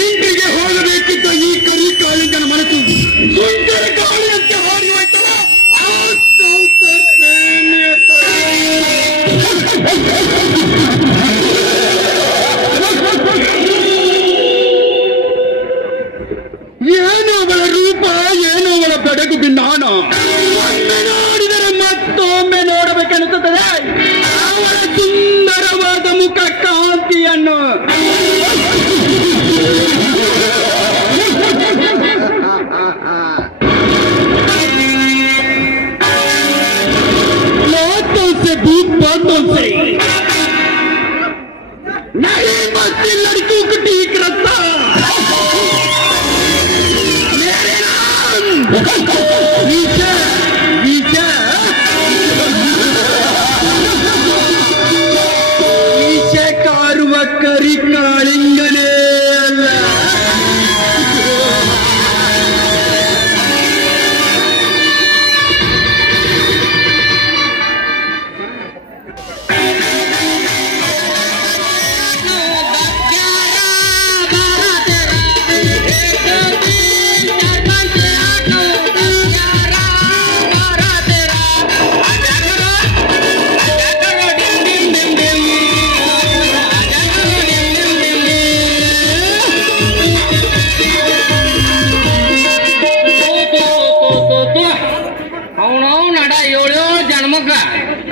ಇಂಟಿಗೆ ಹೋಗಬೇಕಿದ್ದ ಈ ಕರಿ ಕಾಳಿಂಗನ ಮನಸ್ಸು ಸುಂದರ ಕಾಳಿನಂತೆ ಹಾರಿ ಹೋಯ್ತಲ್ಲ. ಏನು ಅವಳ ರೂಪ, ಏನು ಅವಳ ಬೆಡಗು ಭಿನ್ನಾನ. ಒಮ್ಮೆ ನೋಡಿದರೆ ಮತ್ತೊಮ್ಮೆ ನೋಡಬೇಕೆನ್ನುತ್ತದೆ ಅವಳ ಸುಂದರವಾದ ಮುಖ ಕಾಂತಿಯನ್ನು. नहीं बस्ती लड़की को ठीक रखता मेरे नाम विजय विजय विजय कारुव करी कालिंगने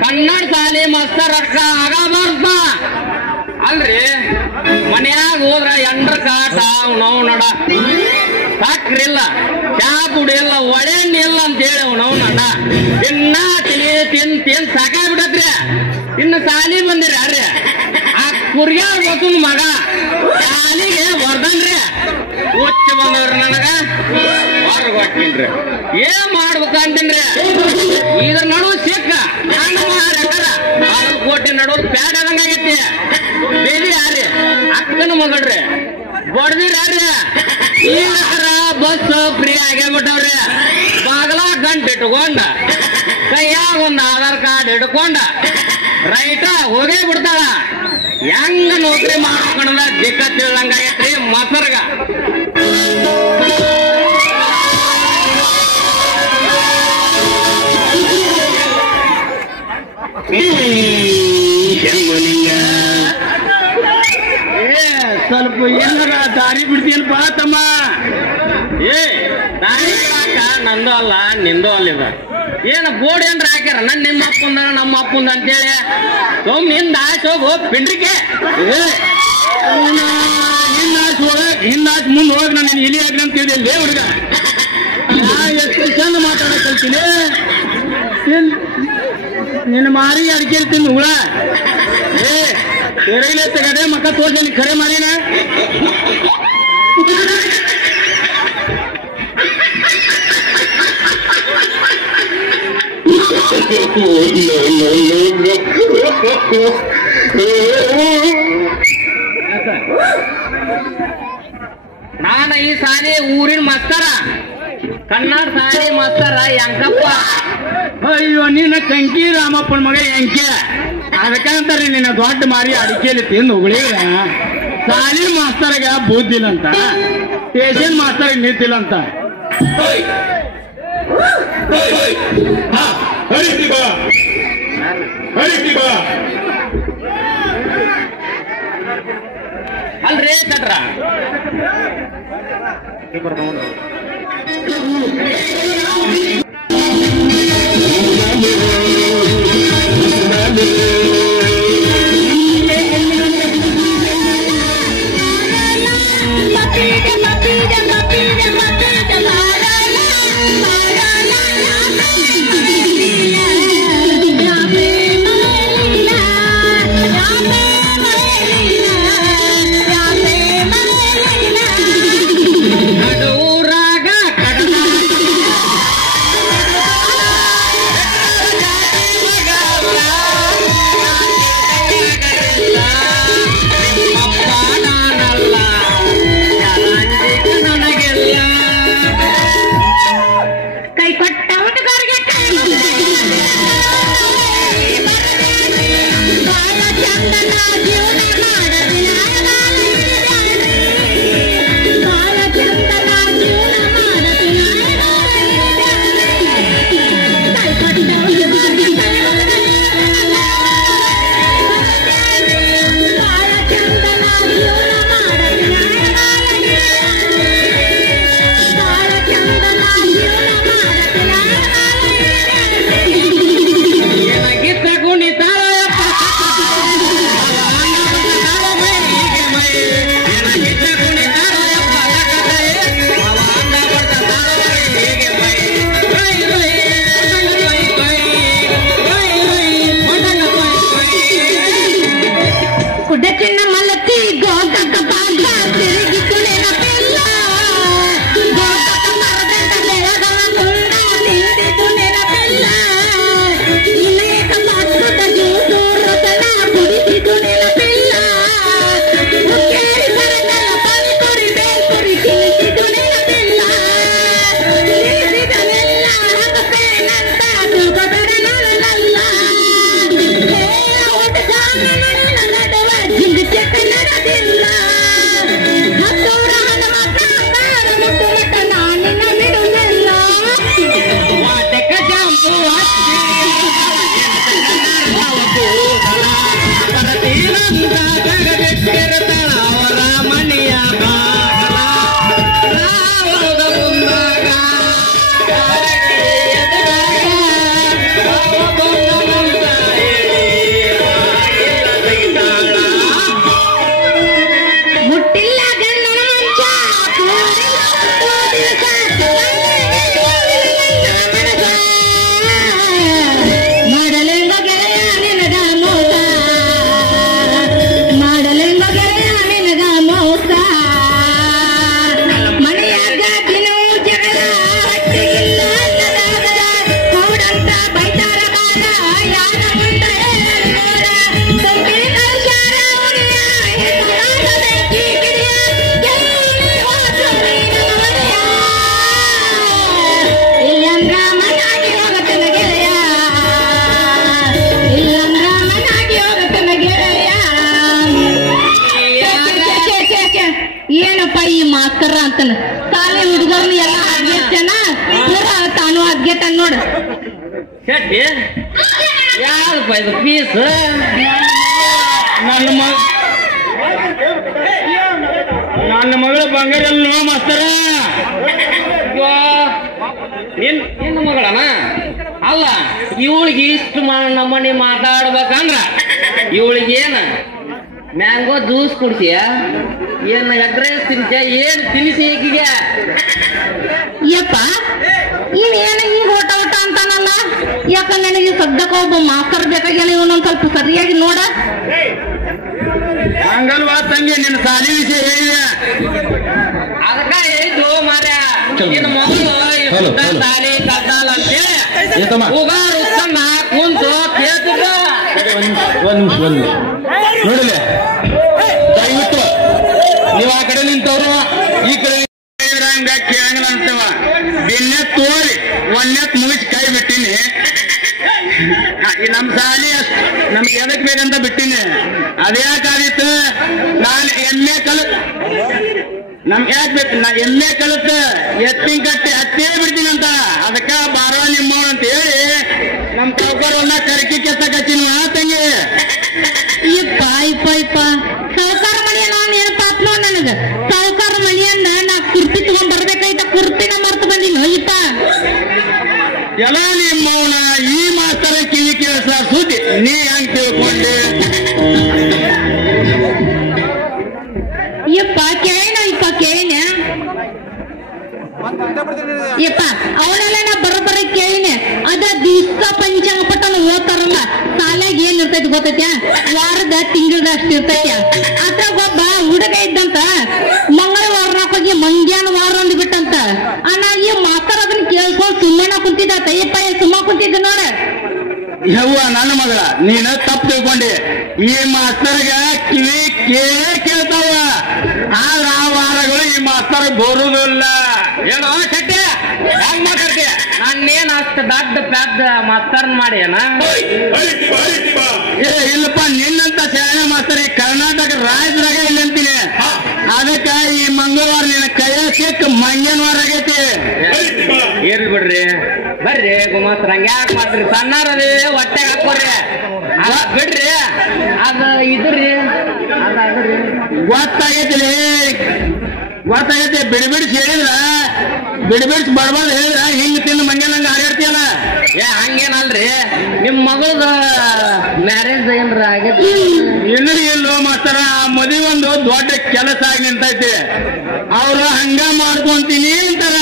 ಕನ್ನಡ ಶಾಲೆ ಮಾಸ್ತರ್ ಆಗ ಬರ್ತ ಅಲ್ರಿ. ಮನ್ಯಾಗ ಹೋದ್ರ ಎಂಡ್ರ ಕಾಟ ನಾವು ನಡ ಸಕ್ರಿಲ್ಲ, ಚಾ ಕುಡಿಯಲ್ಲ, ಒಡೆಣ್ಣಿಲ್ಲ ಅಂತೇಳಿ ನಾವು ನಡ ತಿನ್ನ ತಿನ್ ಸಾಕಾಗ್ಬಿಡತ್ರಿ. ಇನ್ನು ಸಾಲಿ ಬಂದಿರಿ ಅರ್ರಿ ಆ ಕುರ್ಗ್ಯಾರ ಗೊತ್ತನ್ ಮಗ ಶಾಲಿಗೆ ಬರ್ದನ್ರಿ ಹುಚ್ಚ ಬಂದವ್ರಿ. ನನಗ ಹೊರಗೆ ಹೊಟ್ಟಿನ್ರಿ ಏನ್ ಮಾಡ್ಬೇಕಂತೀನ್ರಿ. ಇದ್ರ ನಡುವ ಸಿಕ್ಕ ಕೋಟಿ ನಡುವ ಪ್ಯಾಡ್ ಆದಂಗಾಗೈತಿ. ಬೇಲಿ ಯಾರಿ ಅಕ್ಕನ ಮಗಳ್ರಿ ಬಡ್ದಿರಿ ಯಾರ್ರಿ. ಈಗ ಬಸ್ ಫ್ರೀ ಆಗ್ಯಾಬಿಟ್ಟವ್ರಿ. ಬಾಗಲ ಗಂಟು ಇಟ್ಕೊಂಡ ಕೈಯಾಗ ಒಂದು ಆಧಾರ್ ಕಾರ್ಡ್ ಹಿಡ್ಕೊಂಡ ರೈಟ ಹೋಗೇ ಬಿಡ್ತಾಳ. ಹೆಂಗ ನೌಕರಿ ಮಾಡ್ಕೊಂಡ ದಿಕ್ಕ ತಿಳ್ದಂಗಾಗೈತ್ರಿ ಮಸರ್ಗ. ಸ್ವಲ್ಪ ಏನಾರ ದಾರಿ ಬಿಡ್ತೀನಪ್ಪ ತಮ್ಮ. ದಾರಿ ಬಿಡಾಕ ನಂದು ಅಲ್ಲ ನಿಂದು ಅಲ್ಲಿದ. ಏನ ಬೋರ್ಡ್ ಏನ್ರ ಹಾಕ್ಯಾರ ನನ್ ನಿಮ್ಮ ಅಪ್ಪಂದ ನಮ್ಮ ಅಪ್ಪಂದ ಅಂತೇಳಿ ಸೋಮ್ ನಿಂದ ಹೋಗು ಪಿಂಡ್ರಿಕೆ ಹಿಂದಾಚ್ ಮುಂದೆ ಹೋಗಿ ನಾನು ಇಲಿ ಹಾಕಿ ಅಂತ ಹೇಳಿದೆ ಹುಡುಗ. ಎಷ್ಟು ಚಂದ ಮಾತಾಡಕ್ ಕಲ್ತೀನಿ. ನಿನ್ನ ಮಾರಿ ಅಡಿಕೆ ತಿನ್ನು ಹುಳ ತೆರಗಿಲೆ ತೆಗಡೆ ಮಕ್ಕ ತೋರ್ಸಿ ಖರೆ ಮಾರಿನ. ನಾನು ಈ ಸಾಲಿ ಊರಿನ ಮಾಸ್ತರ, ಕನ್ನಡ ಸಾಲಿ ಮಾಸ್ತರ ಯಂಕಪ್ಪ. ಅಯ್ಯೋ ನಿನ್ನ ಕಂಕಿ ರಾಮಪ್ಪನ ಮಗ ಯಂಕೆ. ಅದಕ್ಕಂತಾರೆ ನಿನ್ನ ದೊಡ್ಡ ಮಾರಿ ಅಡಿಕೆಯಲ್ಲಿ ತಿಂದು ಉಗುಳಿರ. ಸಾಲಿ ಮಾಸ್ತರ್ಗ ಬುದ್ಧಿಲ್ಲಂತ, ಸ್ಟೇಷನ್ ಮಾಸ್ತರ್ಗೆ ನಿಂತಿಲ್ಲಂತ. ಅಲ್ರಿ ಕಟ್ರ ಏನಪ್ಪ ಈ ಮಾಸ್ತರ ಅಂತನ ಸಾಲೆ ಹುಡುಗರ್ನು ಎಲ್ಲ ಆಗ್ಯನ ತಾನು ಆಗ್ಯತನ್ ನೋಡ ಶೆಟ್ಟಿ ಯಾರಪ್ಪ ಇದು ಪೀಸ್ ನನ್ನ ಮಗಳು ಬಂಗಾರಲ್ಲಿ ನೋ ಮಾಸ್ತರ ನಿನ್ನ ಮಗಳನ ಅಲ್ಲ ಇವಳಿಗೆ ಇಷ್ಟು ನಮ್ಮನೆ ಮಾತಾಡ್ಬೇಕಂದ್ರ ಇವಳಿಗೆ ಏನ ಮ್ಯಾಂಗೋ ಜ್ಯೂಸ್ ಕುಡ್ತೀಯ ಏನ್ ಅಡ್ರೆಸ್ ತಿನ್ಸ ಏನ್ ತಿನ್ನಿಸಿ ಈಗಿಗೆ ಯಪ್ಪ ಇವೇನ ಹಿಂಗ ಓಟ ಓಟ ಅಂತಾನಲ್ಲ ಯಾಕ ನನಗೆ ಸದ್ಯಕ್ಕೆ ಒಬ್ಬ ಮಾಸ್ತರ್ ಬೇಕಾಗ್ಯಾನ ಇವನೊಂದ್ ಸ್ವಲ್ಪ ಸರಿಯಾಗಿ ನೋಡ ಹಂಗಲ್ವಾ ತಂಗಿ ನಿನ್ನ ಸಾಲಿ ವಿಷಯ ಹೇಳಿದೆ ಅದಕ್ಕ ಹೇಳಿದ್ದು ಮಾರ್ಯ ನಿನ್ನ ಮಗಳು ಸಾಲಿ ಕದ್ದಾಲ ಅಂತೇಳಿ ಉಗಾರ್ ಉತ್ಸನ್ನ ಕುಂತು ಕೇಳ್ತಿದ್ದ ಒಂದ್ ನಿಮಿಷ ನೋಡಿಲ್ಲ ದಯವಿಟ್ಟು ನೀವು ಆ ಕಡೆ ನಿಂತವ್ರು ಈ ಕಡೆ ಕೇಳಂಗಿಲ್ಲ ಅಂತವ ದಿನ ತೋರಿ ಒಂದೆತ್ ಮುಗಿಸಿ ಕೈ ಬಿಟ್ಟಿನಿ ನಮ್ ಸಾಲಿ ನಮ್ಗೆ ಎದಕ್ ಬೇಕಂತ ಬಿಟ್ಟಿನಿ ಅದ್ಯಾಕಾದಿತ್ತು ನಾನು ಎಮ್ಮೆ ನಮ್ಗೆ ಯಾಕೆ ಬೇಕು ನಾ ಎಮ್ಮೆ ಕಲಿತ ಎತ್ತಿನ ಕಟ್ಟಿ ಹತ್ತೇ ಬಿಡ್ತೀನಂತ ಅದಕ್ಕ ಬಾರೋ ನಿಮ್ಮವ್ರು ಅಂತ ಹೇಳಿ ನಮ್ ಕೌಕರನ್ನ ಕರಕಿ ಕೆತ್ತಕಚ್ಚಿನ ತಂಗಿ ಇಪ್ಪ ಇಪ್ಪ ಇಪ್ಪ ಸಾವುಕಾರ ಮನೆಯ ನಾನು ಏನಪ್ಪ ನೋಡ್ ನನಗ ಸಾವುಕಾರ ಮನೆಯನ್ನ ನಾ ಕುರ್ತಿ ತಗೊಂಡ್ ಬರ್ಬೇಕಾಯ್ತ ಕುರ್ತಿನ ಮರ್ತು ಬಂದಿನ ಇಪ್ಪ ಎಲ್ಲ ನಿಮ್ಮವನ ಈ ಮಾಸ್ತರ ಕಿವಿ ಕೇಳಿಸ ಸುದ್ದಿ ನೀ ಹೆಂಗ್ ತಿಳ್ಕೊಂಡೆ ಯಪ್ಪ ಕೇಳ ಇಪ್ಪ ಕೇಳಿನ ಯಪ್ಪ ಅವನೆಲ್ಲ ನಾ ಬರೋಬ್ಬರಿ ಕೇಳಿನೆ ಅದ ದಿವಸ ಪಂಚಾಂಗ ಪಟ್ಟನ ಓದ್ತಾರಲ್ಲ ಸಾಲಾಗ ಏನ್ ಇರ್ತೈತಿ ಗೊತ್ತೈತ್ಯಾ ವಾರದ ತಿಂಗಳದ ಅಷ್ಟು ಇರ್ತೈತ್ಯ ಅದ್ರಾಗ ಒಬ್ಬ ಹುಡುಗ ಇದ್ದಂತ ಮಂಗಳವಾರ ಹೋಗಿ ಮಂಗ್ಯಾನ ವಾರ ಅಂದ್ ಬಿಟ್ಟಂತ ಅಣ್ಣ ಈ ಮಾಸ್ತರ್ ಅದನ್ನ ಕೇಳ್ಕೊಂಡ್ ಸುಮ್ಮನ ಕುಂತಿದ್ದ ತಯ್ಯಪ್ಪ ಸುಮ್ಮ ಕುಂತಿದ್ದ ನೋಡ ಯವ್ವ ನನ್ನ ಮಗಳ ನೀನ ತಪ್ಪು ತಿಳ್ಕೊಂಡೆ ಈ ಮಾಸ್ತರ್ಗ ಕಿವಿ ಕೇಳ್ತಾವ ಆದ್ರ ಆ ವಾರಗಳು ಈ ಮಾಸ್ತರ್ ಬರುದಿಲ್ಲ ಏನೋ ಚಟ್ಟಿ ಹೆಂಗ್ ಮಾತಾಡ್ತೀಯ? ನಾನೇನ್ ಅಷ್ಟು ದೊಡ್ಡ ಪೆದ್ದ ಮಾಸ್ತರ್ನ್ ಮಾಡಿ ಏನ? ಇಲ್ಲಪ್ಪ, ನಿನ್ನಂತ ಶಾಲೆ ಮಾಸ್ತರ್ ಈ ಕರ್ನಾಟಕ ರಾಜ್ಯದಾಗ ಇಲ್ಲ ಅಂತೀನಿ. ಅದಕ್ಕ ಈ ಮಂಗಳವಾರ ನಿನ್ನ ಕೈಯ ಸಿಕ್ಕ ಮಂಗ್ಯನವಾರ ಆಗೈತಿ. ಇರ್ಲಿ ಬಿಡ್ರಿ, ಬರ್ರಿ ಗುಮಾಸ್ತರ ಹಂಗ್ಯಾಕ್ ಮಾಡ್ರಿ? ಸಣ್ಣಾರದಿ ಹೊಟ್ಟೆಗೆ ಹಾಕೋರಿ, ಬಿಡ್ರಿ. ಅದ ಇದ್ರಿ ಅದ್ರಿ ಗೊತ್ತಾಗೈತಿ, ಗೊತ್ತಾಗೈತಿ. ಬಿಡಿಬಿಡಿಸಿ ಹೇಳಿದ್ರ, ಬಿಡಿಬಿಡಿಸಿ ಬಡಬಾರ್ದು ಹೇಳಿದ್ರ ಹಿಂಗ್ ತಿಂದು ಮಂಗ್ಯನಂಗ ಹಾರಾಡ್ತೀಯಲ್ಲ. ಹಂಗೇನಲ್ರಿ, ನಿಮ್ ಮಗಳದ ಮ್ಯಾರೇಜ್ ಏನ್ರ ಆಗೈತಿ? ಎಲ್ಲೋ ಮಾಸ್ತರ, ಮದುವೆ ಒಂದು ದೊಡ್ಡ ಕೆಲಸ ಆಗಿ ನಿಂತೈತಿ. ಅವ್ರು ಹಂಗ ಮಾಡ್ಕೊಂತೀನಿ ಅಂತಾರ,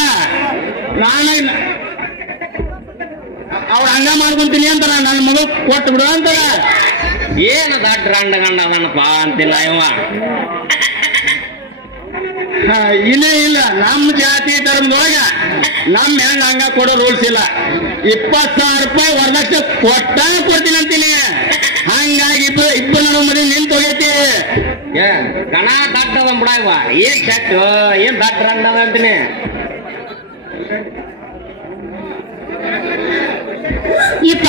ಅವ್ರು ಹಂಗ ಮಾಡ್ಕೊಂತೀನಿ ಅಂತಾರ, ನನ್ನ ಮಗಳು ಕೊಟ್ಟು ಬಿಡು ಅಂತಾರ. ಏನ ದೊಡ್ಡ ರಂಡ ಗಂಡ ಅದನಪ್ಪ ಅಂತಿಲ್ಲ ಇವ. ಇನ್ನೇ ಇಲ್ಲ, ನಮ್ಮ ಜಾತಿ ಧರ್ಮದೊಳಗ ನಮ್ಮ ಹೆಂಗ ಹಂಗ ಕೊಡೋ ರೂಲ್ಸ್ ಇಲ್ಲ. 20,000 ರೂಪಾಯಿ ವರದಕ್ಷಿಣೆ ಕೊಡ್ತೀನಿ ಅಂತೀನಿ. ಹಂಗಾಗಿ ಇಬ್ಬರು ನಮ್ಮ ಮನೆ ನಿಂತು ಹೋಗೈತಿ. ಗಣ ದಡ್ಡ ಅದ ಬಿಡ ಇವ. ಏನ್ ಶಟ್, ಏನ್ ದಡ್ಡ ರಂಡ ಅದ ಅಂತೀನಿ. ಯಪ್ಪ,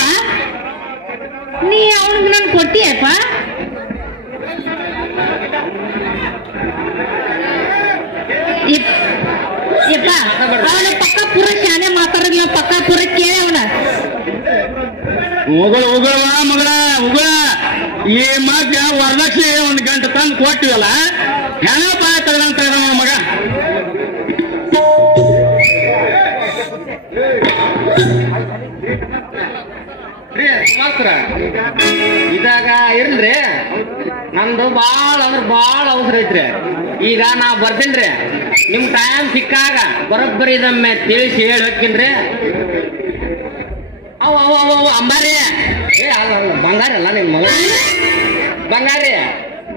ನೀ ಅವನಿಗೆ ನಾನು ಕೊಟ್ಟಿಯಪ್ಪ? ಯಪ್ಪ, ಅವನ ಪಕ್ಕ ಪೂರ ಶಾನೆ ಮಾತಾಡಲ್ಲ, ಪಕ್ಕ ಪೂರ ಕೇಳಿ ಅವನ ಉಗುಳವ ಮಗಳ ಉಗುಳ. ಈ ಮಗ ವರದಕ್ಷಿಣೆ 1 ಗಂಟೆ ತಂದು ಕೊಟ್ಟಿವಲ್ಲ, ಹೆಣ ಬಾಯ ತಗದಂತ ಮಗ. ಮಾತ್ರ ಇದಾಗ ಇರ್ಲ್ರಿ, ನಂದು ಬಾಳ ಅಂದ್ರ ಬಾಳ ಅವಸರ ಐತ್ರಿ. ಈಗ ನಾ ಬರ್ತೀನ್ರಿ, ನಿಮ್ ಟೈಮ್ ಸಿಕ್ಕಾಗ ಬರೋಬ್ಬರಿ ಇದೊಮ್ಮೆ ತಿಳಿಸಿ ಹೇಳಿ ಹೋಗ್ತೀನ್ರಿ. ಅವ ಅವ ಅವ ಅಂಬಾರಿ, ಅಲ್ಲ ಬಂಗಾರ ಅಲ್ಲ ನಿನ್ ಮಗ ಬಂಗಾರಿ.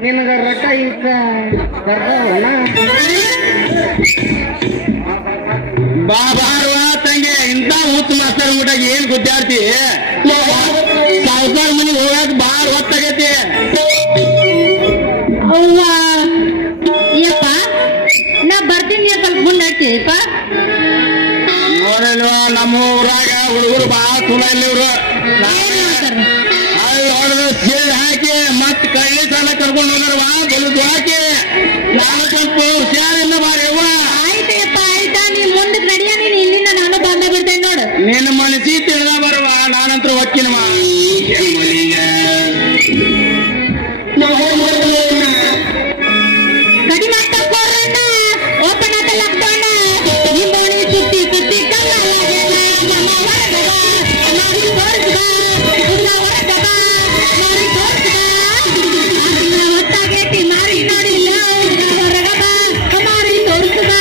ನಿನಗ ರೊಕ್ಕ ಈಗ ಬರ್ದವನ ಬಾಬಾರುವ ತಂಗಿ, ಇಂಥ ಹುಚ್ಚ ಮಾಸ್ತರ್ ಊಟಾಗ ಏನ್ ಗುದ್ದಾಡ್ತಿ? ಸಾವುಕಾರ ಮನೆಗೆ ಹೋಗಾಕ ಬಾಳ ಹೊತ್ತಾಗೈತಿ. ಅವ್ವ ಯಪ್ಪ, ನಾ ಬರ್ತೀನಿ, ಸ್ವಲ್ಪ ಮುಂದೆ ಹಾಕ್ತೀಯಪ್ಪ. ನೋಡಲ್ವಾ, ನಮ್ಮ ಊರಾಗ ಹುಡುಗರು ಬಾಳ ಚಲೋ ಇಲ್ಲ ಇವ್ರು. ಹೊಡೆದು ಸೇರಿ ಹಾಕಿ ಮತ್ ಕಳ್ಳಿ ಸಾಲ ಕರ್ಕೊಂಡು ಹೋದ್ರವಾ, ಬಲುದು ಹಾಕಿ. ನಾನು ಸ್ವಲ್ಪ ಹುಷಾರಿಂದ ಬಾರಿವ್ವ. ಆಯ್ತಯ್ಯಪ್ಪ, ಆಯ್ತಾ, ನೀ ಮುಂದಕ್ಕೆ ನಡಿಯ, ನೀನ್ ಇಲ್ಲಿಂದ ನಾನು ಬಂದ ಬಿಡ್ತೇನೆ ನೋಡು. ನಿನ್ನ ಮನಸ್ಸಿ ತಿಳಿದ ಬರುವ, ನಾನಂತರ ಒಕ್ಕಿನವ. ಕಡಿ ಮಾಡ್ತಕ್ಕ ಓಪನ್ ಆತ ಲಾಕ್ಡೌನ್. ನಿಂಬೋಣಿ ಸುತ್ತಿ ಸುತ್ತಿ ಕಲ್ಲಾಗ್ಯಾನ, ನಮ್ಮ ಹೊರಗದ ಮಾರಿ ತೋರಿಸ್ದ, ಹುಡುಗ ಹೊರಗದ ಮಾರಿ ತೋರಿಸ್ದ. ಆಕಿನ ಹೊತ್ತಾಗೈತಿ ಮಾರಿ ನೋಡಿಲ್ಲ, ಹುಡುಗ ಹೊರಗದ ಮಾರಿ ತೋರಿಸ್ದ.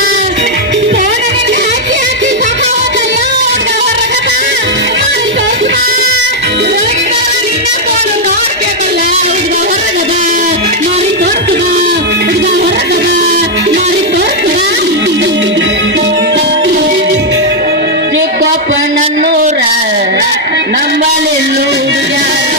ಫೋನಲ್ಲಿ ಹಾಕಿ ಹಾಕಿ ಸಾಕಾಗೋದಲ್ಲ, ಹುಡುಗ ಹೊರಗದ ಮಾರಿ ತೋರಿಸ್ದ. ಒಳಗಿನ ನಿನ್ನ ತೋಳು ನೋಡ್ಬೇಕಲ್ಲ, ಹುಡುಗ ಹೊರಗದ ಮಾರಿ ತೋರಿಸ್ದ, ಹುಡುಗ ಹೊರಗದ ಮಾರಿ ತೋರಿಸ್ದ. ಚಿಕ್ಕಪ್ಪನನ್ನೂರ ನಂಬಲಿಲ್ಲ ಹುಡುಗ್ಯಾರ.